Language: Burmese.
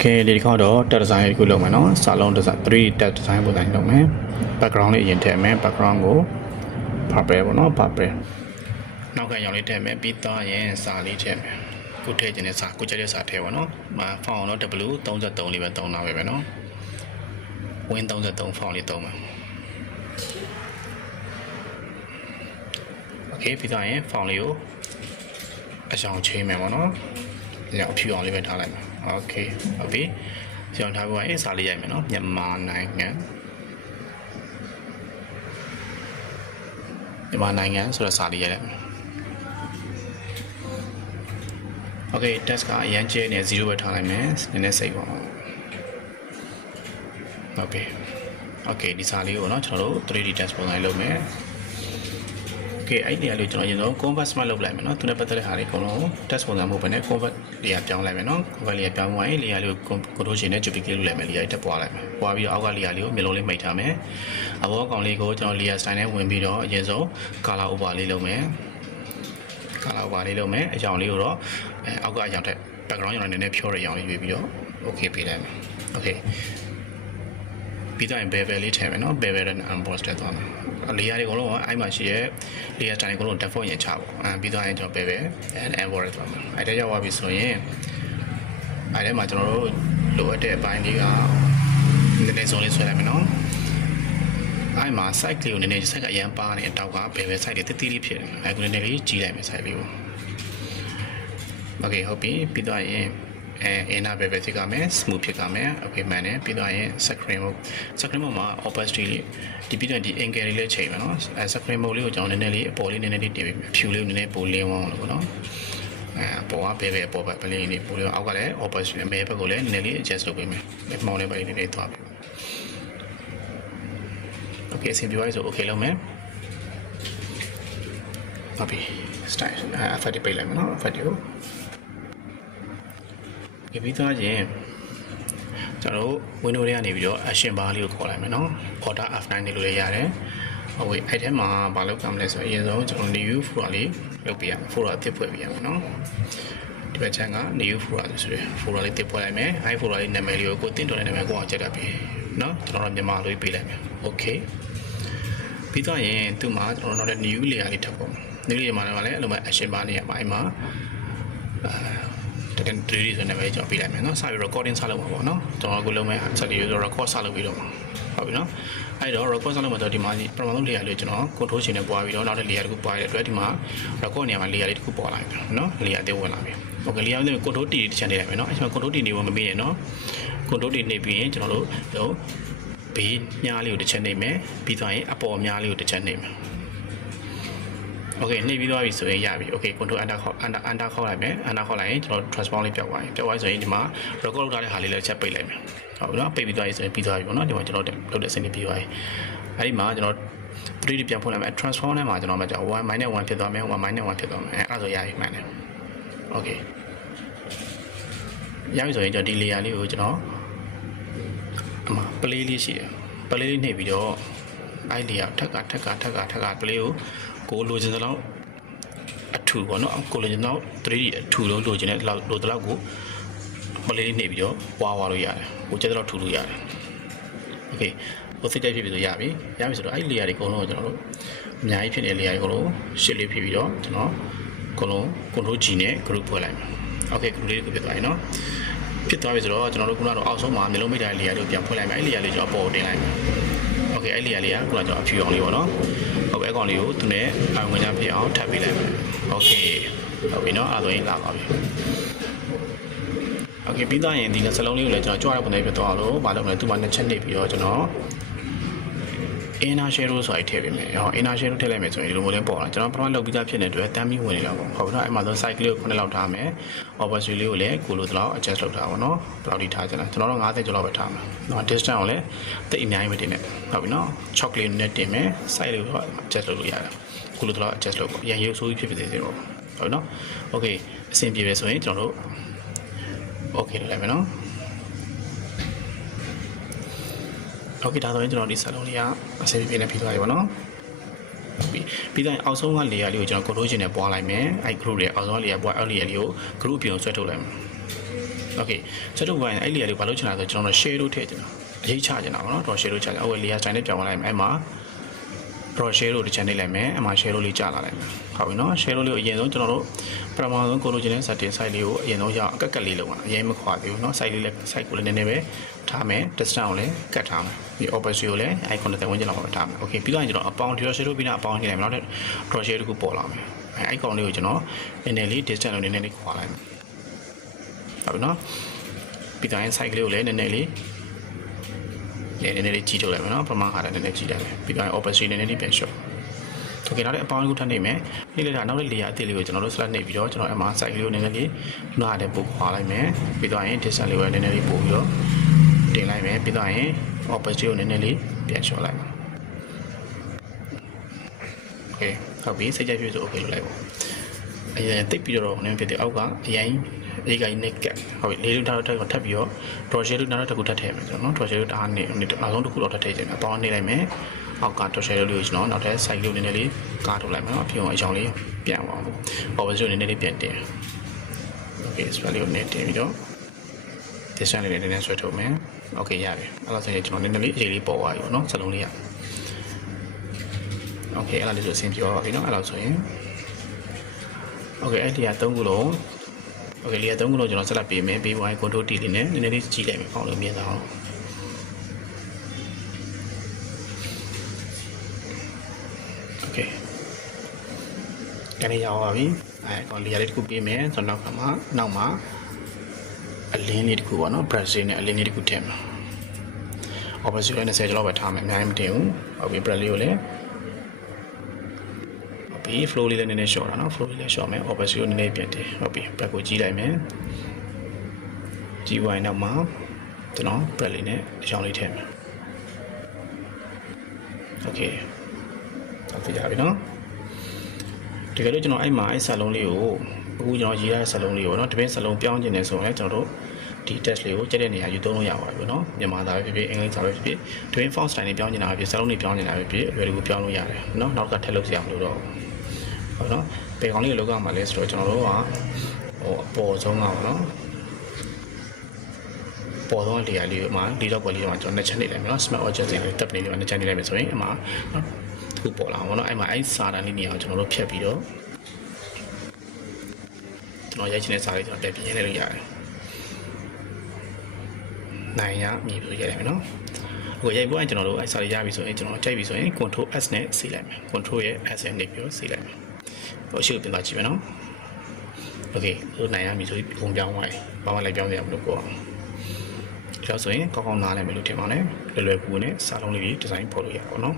Okay ဒီတစ်ခါတော့ tab design ကိုလုပ်မယ်နော်စာလုံး design 3 tab design ပုံစံလုပ်မယ် background လေးအရင်ထည့်မယ် background ကို purple ပေါ့နော် purple နောက်ကရောင်လေးထည့်မယ်ပြီးတော့ရင်စာလေးထည့်မယ်ကိုထည့်ခြင်းနဲ့စာကိုကြက်တဲ့စာထည့်ပါနော်မ font တော့ W33 လေးပဲသုံးတာပဲနော် Win 33 font လေးသုံးမယ် Okay ပြီးတော့ရင် font လေးကိုအဆောင်ချိန်မယ်ပေါ့နော်ညအဖြူအောင်လေးပဲထားလိုက်မယ် Okay ဟုတ်ပြီကျွန်တော်ထားဖို့ရင်စာလေးရိုက်မယ်နော်မြန်မာနိုင်ငံဆိုတော့စာလေးရိုက်လိုက်မယ် Okay text ကအရန်ကျဲနေ0ပဲထားလိုက်မယ်နည်းနည်းစိတ်ပါအောင် Okay ဒီစာလေးကိုနော်ကျွန်တော်တို့ 3D text ပုံစံလုပ်မယ် Okay အဲ့ဒီအရာလေးကျွန်တော်ရင်ဆုံး convert မှလုပ်လိုက်မယ်နော်သူနဲ့ပတ်သက်တဲ့ဟာလေးအကုန်လုံး text ပုံစံမဟုတ်ဘဲနဲ့ convert လေးပြောင်းလိုက်မယ်နော် convert လေးပြောင်းသွားရင် layer လေးကို control ရှင်နဲ့ duplicate လုပ်လိုက်မယ် layer တက်ပွားလိုက်မယ်ပွားပြီးတော့အောက်က layer လေးကိုမျက်လုံးလေးမိတ်ထားမယ်အဘောကောင်လေးကိုကျွန်တော် layer style နဲ့ဝင်ပြီးတော့အရင်ဆုံး color over လေးလုပ်မယ် color over လေးလုပ်မယ်အကြောင်းလေးကိုတော့အောက်ကအကြောင်းထက် background ရောင်နည်းနည်းဖြောတဲ့အကြောင်းလေးရွေးပြီးတော့ okay ပေးလိုက်မယ် okay ပြီးတော့ bevel လေးထည့်မယ်နော် bevel နဲ့ emboss တက်သွားမယ် layer တွေအကုန်လုံးကအဲ့မှာရှိရဲ့ layer style အကုန်လုံး default ရင်ချပေါ့ပြီးတော့ရင်ကျွန်တော် bevel and emboss တက်သွားမယ်အဲ့ဒါရောက်သွားပြီဆိုရင်အဲ့ထဲမှာကျွန်တော်တို့လိုအပ်တဲ့အပိုင်းလေးကနည်းနည်းစုံလေးဆွဲလိုက်မယ်နော်အဲ့မှာ site လေးကိုနည်းနည်း site ကအရန်ပါနေအတောက်က bevel site တွေတိတိလေးဖြစ်တယ်အဲ့ကိုနည်းနည်းလေးကြီးလိုက်မယ် site လေးကို okay ဟုတ်ပြီပြီးတော့ရင်inner bevel ဖြစ်ကမယ် smooth ဖြစ်ကမယ် okay မှန်တယ်ပြီးတော့ရင် screen mode မှာ opacity လေးဒီပြီးတော့ဒီ angle လေးလည်းချိန်မယ်နော်screen mode လေးကိုကျွန်တော်နည်းနည်းလေးအပေါ်လေးနည်းနည်းလေးတင်ပေးမယ်ဖြူလေးကိုနည်းနည်းပိုလင်းအောင်လို့ပေါ့နော်ပေါ်က bevel အပေါ်ဘက်ပလင်းလေးပိုလေးအောက်ကလည်း opacity အမဲဘက်ကိုလည်းနည်းနည်းလေး adjust လုပ်ပေးမယ်မောင်းလေးပဲနည်းနည်းသွားပြီ okay အဆင်ပြေပါပြီဆို okay လုပ်မယ်ဟုတ်ပြီ style effect တွေပိတ်လိုက်မယ်နော် effect တွေကိုပြီးသွားရင်ကျွန်တော်တို့ window တွေကနေပြီးတော့ action bar လေးကိုခေါ်လိုက်မယ်နော် order F9 နေလို့လည်းရတယ်ဟုတ်ပြီအဲ့ထဲမှာဘာလုပ်ကြမလဲဆိုတော့အရင်ဆုံးကျွန်တော် new folder လေးလုပ်ပေးရမယ် folder အသစ်ဖွဲ့ပေးရမယ်နော်ဒီဘက်ချမ်းက new folder ဆိုရယ် folder လေးတစ်ဖွဲ့လိုက်မယ်အဲ့ folder လေးနာမည်လေးကိုကိုတင်တော်တဲ့နာမည်ကိုအောင်ချက်တာပြီနော်ကျွန်တော်တို့မြန်မာလိုပေးလိုက်မယ် okay ပြီးသွားရင်သူ့မှာကျွန်တော်တို့ new layer လေးထပ်ပေါ့ new layer မှာလည်းအဲ့လိုမှ action bar နေရမှာအဲ့မှာတကယ် 3D ဆိုနေပဲကျွန်တော်ပြလိုက်မယ်နော်စပြီး recording စလုပ်မှာပေါ့နော်ကျွန်တော်အခုလုပ်မယ့်ဆက်ပြီးတော့ record စလုပ်ပြီးတော့မှာဟုတ်ပြီနော်အဲ့တော့ record စလုပ်မှာတော့ဒီမှာပထမဆုံး layer လေးကျွန်တော် control ရှင်နဲ့ပွားပြီးတော့နောက်တဲ့ layer တစ်ခုပွားရတဲ့အတွက်ဒီမှာ record နေရာမှာ layer လေးတစ်ခုပေါ်လာပြီနော် layer အသေးဝင်လာပြီ okay layer လေး control T တစ်ချက်နေလိုက်မယ်နော်အဲ့မှာ control T နေဖို့မမေ့နဲ့နော် control T နေပြီးရင်ကျွန်တော်တို့ဘေးညားလေးကိုတစ်ချက်နေမယ်ပြီးသွားရင်အပေါ်ညားလေးကိုတစ်ချက်နေမယ်Okay နှိပ်ပြီးသွားပြီဆိုရင်ရပြီ Okay control enter ခေါက်လိုက်မယ် enter ခေါက်လိုက်ရင်ကျွန်တော် transform လေးပြောက်သွားရင်ဆိုရင်ဒီမှာ record လုပ်ထားတဲ့ဟာလေးလည်းချက်ပိတ်လိုက်မယ်ဟုတ်ပြီနော်ပိတ်ပြီးသွားပြီဆိုရင်ပြီးသွားပြီပေါ့နော်ဒီမှာကျွန်တော်လုပ်တဲ့အဆင့်လေးပြီးသွားပြီအဲ့ဒီမှာကျွန်တော် 3D ပြန်ဖွင့်လိုက်မယ် transform နဲ့မှာကျွန်တော်မှကြောက်1 -1 ဖြစ်သွားမယ်1 -1 ဖြစ်သွားမယ်အဲ့ဒါဆိုရပြီမှန်တယ် Okay ရပြီဆိုရင်ကျွန်တော်ဒီ layer လေးကိုကျွန်တော်အမ play လေးရှိတယ် play လေးနှိပ်ပြီးတော့အဲ့ layer ထက်က play ကိုလိုချင်တဲ့လောက်အထူပေါ့နော်ကိုလိုချင်တဲ့လောက် 3D အထူလုံးလိုချင်တဲ့လောက်လိုတဲ့လောက်ကိုမလေးနှိပ်ပြီးတော့ဝါလို့ရတယ်ကိုကျတဲ့လောက်ထူလို့ရတယ် Okay ကိုစိတ်ကြိုက်ဖြစ်ပြီးဆိုရပြီဆိုတော့အဲ့ layer တွေအကုန်လုံးကိုကျွန်တော်တို့အများကြီးဖြစ်နေတဲ့ layer တွေအကုန်လုံးရှစ်လေးဖြစ်ပြီးတော့ကျွန်တော်အကုန်လုံး control G နဲ့ group ဖွဲ့လိုက်မယ် Okay group လေးကိုဖြစ်သွားပြီနော်ဖြစ်သွားပြီဆိုတော့ကျွန်တော်တို့ခုနကတော့အောက်ဆုံးမှာမျိုးလုံးမိတာ layer တွေကိုပြန်ဖွင့်လိုက်မယ်အဲ့ layer လေးကျွန်တော်ပေါ်တင်လိုက်မယ် Okay အဲ့ layer လေးကခုနကကျွန်တော်အဖြူအောင်လေးပေါ့နော်ဟုတ်ပဲအကောင်လေးကိုသူနဲ့အဝင်ကြဖြစ်အောင်ထပ်ပေးလိုက်မယ် Okay ဟုတ်ပြီနော်အဲ့ဒါဆိုရင်လာပါပြီ Okay ပြီးသားရင်ဒီစလုံးလေးကိုလည်းကျွန်တော်ကြွားရပုံလေးပြသွားလို့မလုပ်နဲ့သူ့မှာနှစ်ချက်နှိပ်ပြီးတော့ကျွန်တော် inner shadow ဆိုပြီးထည့်ပေးမယ်ဟော inner shadow ထည့်လိုက်မယ်ဆိုရင်ဒီလိုမျိုးလေးပေါ်လာကျွန်တော်ပထမလုပ်ပြီးသားဖြစ်နေတဲ့အတွက်တမ်းပြီးဝင်နေတော့ပေါ့ဟုတ်ပြီနော်အဲ့မှာဆို size လေးကို9လောက်ထားမယ် opacity လေးကိုလည်းကိုလိုတော့ adjust လုပ်ထားပါတော့ဘယ်လောက်ထိထားကြလဲကျွန်တော်တော့50ကျော်လောက်ပဲထားမှာနော် distance ကိုလည်းတိတ်အများကြီးမတင်နဲ့ဟုတ်ပြီနော် chock လေးနဲ့တင်မယ် size လေးကို adjust လုပ်လို့ရတယ်ကိုလိုတော့ adjust လုပ်ပေါ့ရန်ရုပ်ဆိုးကြီးဖြစ်ဖြစ်သေးတယ်ပေါ့ဟုတ်ပြီနော် okay အဆင်ပြေပဲဆိုရင်ကျွန်တော်တို့ okay လုပ်လိုက်မယ်နော်Okay ဒါဆိုရင်ကျွန်တော်ဒီစာလုံးလေးကအဆင်ပြေနေပြီးသွားပြီပေါ့နော်ပြီးတော့အောက်ဆုံးက layer လေးကိုကျွန်တော် control ရှင်နဲ့ပွားလိုက်မယ်အဲ့ group တွေအောက်ဆုံး layer ပွားအောက် layer လေးကို group အပြင်ဆွဲထုတ်လိုက်မယ် โอเคကျွန်တော်ကအဲ့လေလေးဘာလို့ချင်တာဆိုကျွန်တော် share လို့ထည့်ချင်တာအရေးချချင်တာပေါ့နော်တော့ share လို့ချချင်အော် layer style နဲ့ပြောင်းလိုက်မယ်အဲ့မှာ draw share လို့တစ်ချက်နှိပ်လိုက်မယ်အမှာ share လို့လေးကြာလာလိုက်မယ်ဟုတ်ပြီနော် share လို့လေးကိုအရင်ဆုံးကျွန်တော်တို့ပထမဆုံးကိုလိုချင်တဲ့ setting site လေးကိုအရင်ဆုံးရအောင်အကက်ကလေးလုပ်အောင်အရင်မခွာသေးဘူးနော် site လေးလည်း site ကိုလည်းနည်းနည်းပဲထားမယ် distance ကိုလည်းကတ်ထားမယ်ဒီ opacity ကိုလည်း icon နဲ့ဝန်းကျင်လောက်ပဲထားမယ် okay ပြီးတော့ကျွန်တော်အပေါင်း draw share လို့ပြီးတော့အပေါင်းနှိပ်လိုက်မယ်နောက် draw share တခုပေါ်လာမယ်အဲ့ icon လေးကိုကျွန်တော်နည်းနည်းလေး distance ကိုနည်းနည်းလေးခွာလိုက်မယ်ဟုတ်ပြီနော်ပြီးတော့ site လေးကိုလည်းနည်းနည်းလေးကြီးထုတ်လိုက်မယ်နော်ပမာဏဟာလည်းနည်းနည်းကြီးလိုက်မယ်ပြီးတော့ opacity နည်းနည်းလေးပြန်လျှော့โอเคနောက်တဲ့အပေါင်းလေးကိုထပ်နေမယ်နှိပ်လိုက်တာနောက်တဲ့ layer အသစ်လေးကိုကျွန်တော်တို့ select နှိပ်ပြီးတော့ကျွန်တော်အမှာ site လေးကိုနည်းနည်းလေးနားတဲ့ပို့ခွာလိုက်မယ်ပြီးတော့ရင် distance လေးကိုနည်းနည်းလေးပို့ပြီးတော့တင်လိုက်မယ်ပြီးတော့ရင် opacity ကိုနည်းနည်းလေးပြန်လျှော့လိုက်မယ်โอเคဟုတ်ပြီစိတ်ကြိုက်ပြီဆို okay လုပ်လိုက်ပါအရင်တိတ်ပြီးတော့နည်းဖြစ်တယ်အောက်ကအရင်အေးကိုင်းနဲ့ကတ်ဟုတ်ပြီလေးလုံးထားတော့ထပ်ပြီးတော့ draw share လို့နောက်တစ်ခုထပ်ထည့်မယ်ကျွန်တော်နော် draw share လို့အားနေနောက်ဆုံးတစ်ခုတော့ထပ်ထည့်ချင်တယ်အပေါင်းနေလိုက်မယ်အောက်က draw share လို့ကျွန်တော်နောက်ထပ် site လို့နည်းနည်းလေးကားထုတ်လိုက်မယ်နော်အပြင်အကြောင်းလေးပြန်အောင်ပေါ့ opposite နည်းနည်းလေးပြန်တင် okay spell လေးကိုနည်းတင်ပြီးတော့ distance လေးနည်းနည်းဆွဲထုတ်မယ် okay ရပြီအဲ့တော့ဆိုရင်ကျွန်တော်နည်းနည်းလေးအရေးလေးပေါ်သွားပြီပေါ့နော်စလုံးလေးရ okay အဲ့ဒါလေးဆိုအဆင်ပြေသွားပြီနော်အဲ့တော့ဆိုရင် okay အဲ့ဒီက3ခုလုံး okay လေး3ခုလုံးကျွန်တော်ဆက်လက်ပေးမယ်ပေးသွားရင် control T လေးနဲ့နည်းနည်းလေးကြီးလိုက်မယ်ပေါ့လို့မြင်သွားအောင် okay ကနေရောက်ပါပြီအဲကောင်လေးရလေးတစ်ခုပေးမယ်ဆိုတော့နောက်မှာအလင်းလေးတစ်ခုပေါ့နော် brush နဲ့အလင်းလေးတစ်ခုထည့်မှာ opacity နဲ့20ကျော်လောက်ပဲထားမယ်အများကြီးမတင်ဘူးဟုတ်ပြီ brush လေးကိုလည်းဒီ flow လေးလည်းနည်းနည်း short တာနော် flow လေးလည်း short မယ် opacity ကိုနည်းနည်းပြန်တင်ဟုတ်ပြီ back ကိုကြီးလိုက်မယ်ကြီးဝိုင်းနောက်မှာကျွန်တော် back လေးနဲ့အချောင်းလေးထည့်မယ် okay ဟုတ်ပြီရပြီနော်တကယ်လို့ကျွန်တော်အဲ့မှာအဲ့စာလုံးလေးကိုအခုကျွန်တော်ရေးရတဲ့စာလုံးလေးကိုနော်တပင်းစာလုံးပြောင်းကျင်နေဆိုရင်ကျွန်တော်တို့ဒီ text လေးကိုကြက်တဲ့နေရာယူသုံးလို့ရပါပြီနော်မြန်မာသားပဲဖြစ်ဖြစ်အင်္ဂလိပ်စာပဲဖြစ်ဖြစ်တပင်း font style လေးပြောင်းကျင်တာပဲဖြစ်စာလုံးလေးပြောင်းကျင်တာပဲဖြစ်အလွယ်တကူပြောင်းလို့ရတယ်နော်နောက်ကထည့်လို့စရာမလိုတော့ဟုတ်နော်ပေကောင်းလေးကိုလောက်ကမှာလဲဆိုတော့ကျွန်တော်တို့ကဟိုအပေါ်ဆုံးကပေါ့နော်ပေါ်ဆုံးနေရာလေးမှာလေးတော့ကွက်လေးမှာကျွန်တော်နှစ်ချက်နေလိုက်မယ်နော် smart object တွေတက်နေလေးမှာနှစ်ချက်နေလိုက်မယ်ဆိုရင်အမှာနော်ခုပေါ်လာပါတော့အဲ့မှာအဲ့စာတန်းလေးနေရာကိုကျွန်တော်တို့ဖြတ်ပြီးတော့ကျွန်တော်ရိုက်ချင်တဲ့စာလေးကျွန်တော်တက်ပြင်းနေလို့ရတယ်နိုင်ရမြည်ပြီးရတယ်နော်အခုရိုက်ဖို့ကျွန်တော်တို့အဲ့စာလေးရပြီဆိုရင်ကျွန်တော်ကြိုက်ပြီဆိုရင် control S နဲ့စီးလိုက်မယ် control ရဲ့ S နဲ့နှိပ်ပြီးတော့စီးလိုက်မယ်ဟိုအရှိကိုပြင်သွားကြည့်မယ်နော် okay ဟိုနိုင်ရပြီဆိုပြီးပုံပြောင်းသွားပြီဘာမှလည်းပြောင်းရမလို့ပေါ့ဒါဆိုရင်ကောင်းကောင်းနားလည်မယ်လို့ထင်ပါတယ်လွယ်လွယ်ကူကူနဲ့စာလုံးလေးဒီဇိုင်းဖော်လို့ရပါတော့နော်